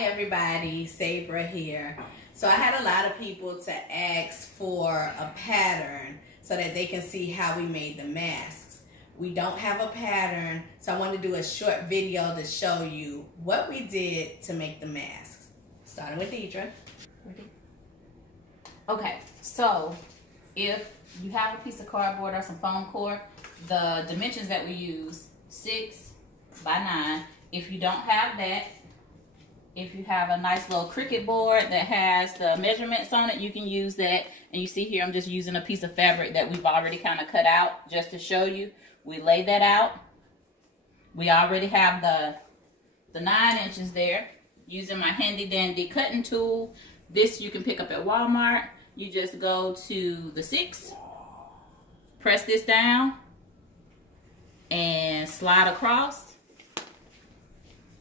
Hi everybody, Sabra here. So I had a lot of people to ask for a pattern so that they can see how we made the masks. We don't have a pattern, so I want to do a short video to show you what we did to make the masks. Starting with Deidre. Okay, so if you have a piece of cardboard or some foam core, the dimensions that we use, 6 by 9. If you don't have that, if you have a nice little Cricut board that has the measurements on it, you can use that. And you see here, I'm just using a piece of fabric that we've already kind of cut out just to show you. We lay that out. We already have the 9 inches there. Using my handy dandy cutting tool. This you can pick up at Walmart. You just go to the 6, press this down, and slide across,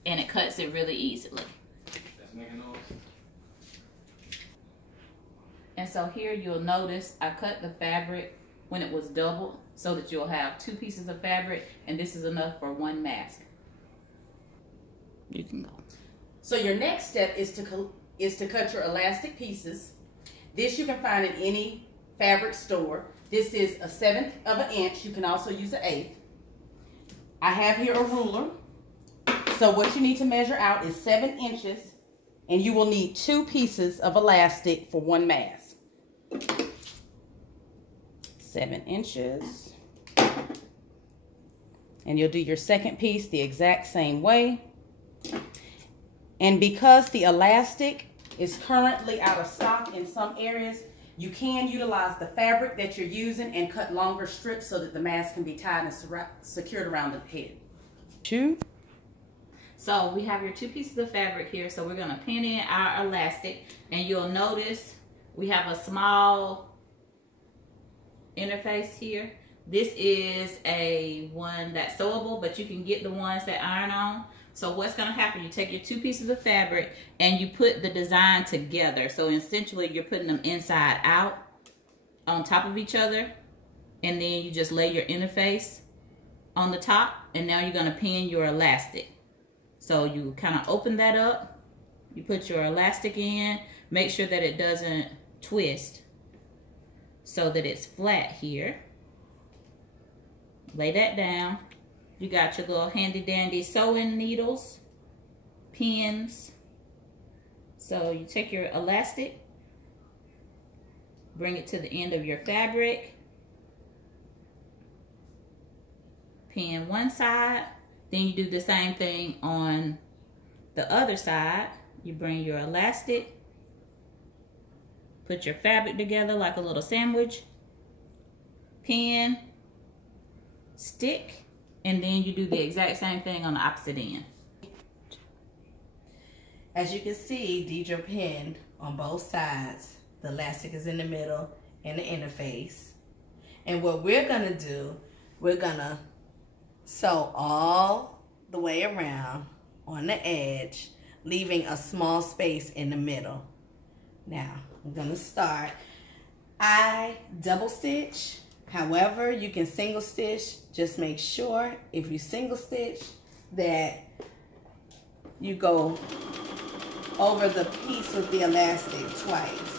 and it cuts it really easily. And so here you'll notice I cut the fabric when it was doubled so that you'll have 2 pieces of fabric, and this is enough for 1 mask. You can go. So your next step is to cut your elastic pieces. This you can find in any fabric store. This is a 1/7 of an inch. You can also use an 1/8. I have here a ruler. So what you need to measure out is 7 inches, and you will need 2 pieces of elastic for 1 mask. 7 inches. And you'll do your second piece the exact same way. And because the elastic is currently out of stock in some areas, you can utilize the fabric that you're using and cut longer strips so that the mask can be tied and secured around the head. 2. So we have your 2 pieces of fabric here, so we're going to pin in our elastic, and you'll notice we have a small interface here. This is a one that's sewable, but you can get the ones that iron on. So what's going to happen, you take your 2 pieces of fabric and you put the design together. So essentially you're putting them inside out on top of each other, and then you just lay your interface on the top, and now you're going to pin your elastic. So you kind of open that up, you put your elastic in, make sure that it doesn't twist so that it's flat here. Lay that down. You got your little handy dandy sewing needles, pins. So you take your elastic, bring it to the end of your fabric, pin one side, then you do the same thing on the other side. You bring your elastic, put your fabric together like a little sandwich, pin, stick, and then you do the exact same thing on the opposite end. As you can see, Deidre pinned on both sides. The elastic is in the middle and the interface. And what we're gonna do, we're gonna sew all the way around on the edge, leaving a small space in the middle. Now, I'm gonna start. I double stitch. However, you can single stitch. Just make sure if you single stitch that you go over the piece with the elastic twice.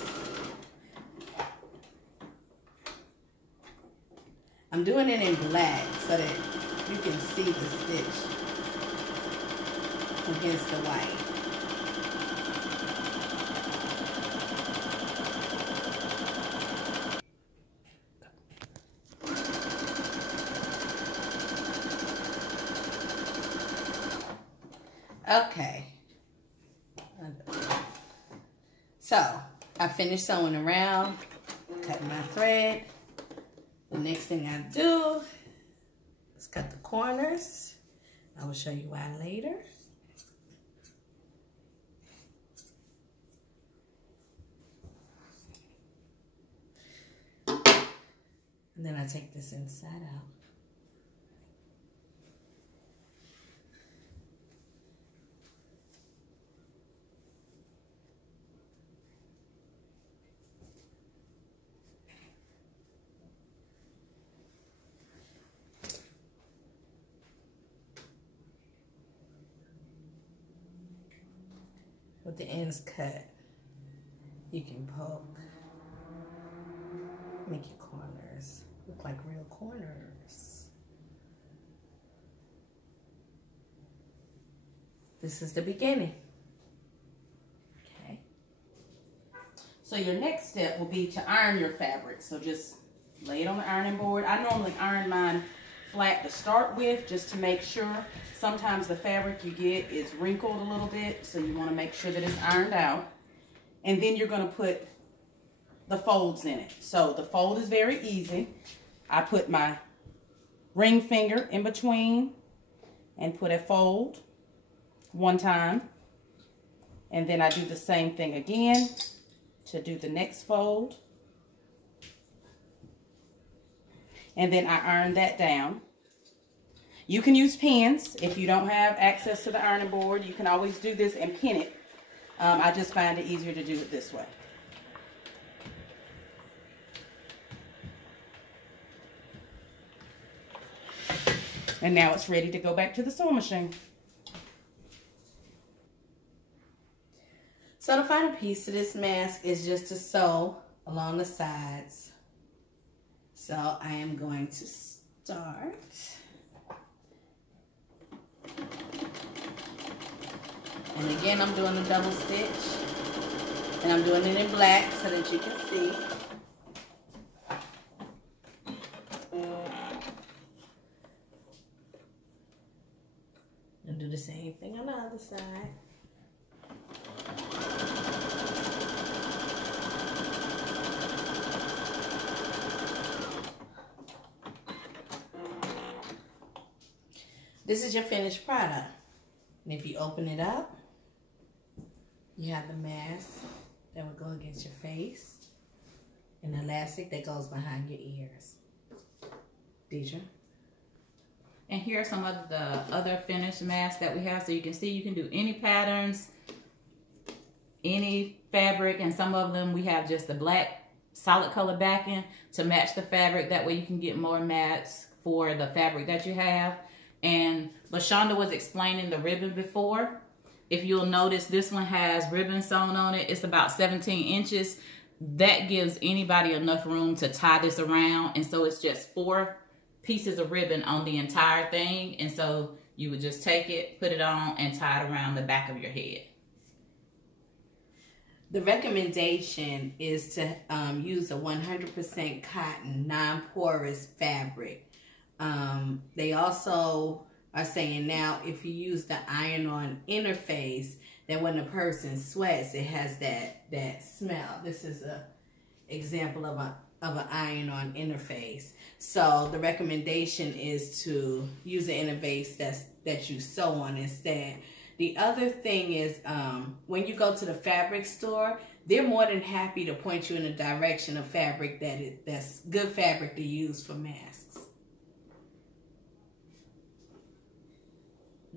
I'm doing it in black so that you can see the stitch against the white. Okay, so I finished sewing around, cutting my thread. The next thing I do is cut the corners. I will show you why later. And then I take this inside out. with the ends cut, you can poke, make your corners look like real corners. This is the beginning. Okay. So your next step will be to iron your fabric. So just lay it on the ironing board. I normally iron mine flat to start with, just to make sure. Sometimes the fabric you get is wrinkled a little bit, so you want to make sure that it's ironed out. And then you're going to put the folds in it. So the fold is very easy. I put my ring finger in between and put a fold one time. And then I do the same thing again to do the next fold. And then I iron that down. You can use pins. If you don't have access to the ironing board, you can always do this and pin it. I just find it easier to do it this way. And now it's ready to go back to the sewing machine. So the final piece of this mask is just to sew along the sides. So I am going to start. And again, I'm doing a double stitch. And I'm doing it in black so that you can see. And do the same thing on the other side. This is your finished product. And if you open it up, you have the mask that will go against your face and the elastic that goes behind your ears. Deidre? And here are some of the other finished masks that we have. So you can see you can do any patterns, any fabric, and some of them we have just the black solid color backing to match the fabric. That way you can get more masks for the fabric that you have. And LaShonda was explaining the ribbon before. If you'll notice, this one has ribbon sewn on it. It's about 17 inches. That gives anybody enough room to tie this around. And so it's just 4 pieces of ribbon on the entire thing. And so you would just take it, put it on, and tie it around the back of your head. The recommendation is to use a 100% cotton, non-porous fabric. They also are saying now if you use the iron-on interface, that when a person sweats, it has that smell. This is a example of an iron-on interface. So the recommendation is to use an interface that you sew on instead. The other thing is when you go to the fabric store, they're more than happy to point you in the direction of fabric that's good fabric to use for masks.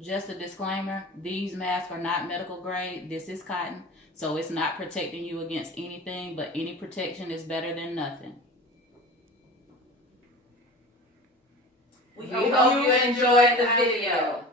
Just a disclaimer, these masks are not medical grade. This is cotton, so it's not protecting you against anything, but any protection is better than nothing. We hope you enjoyed the video.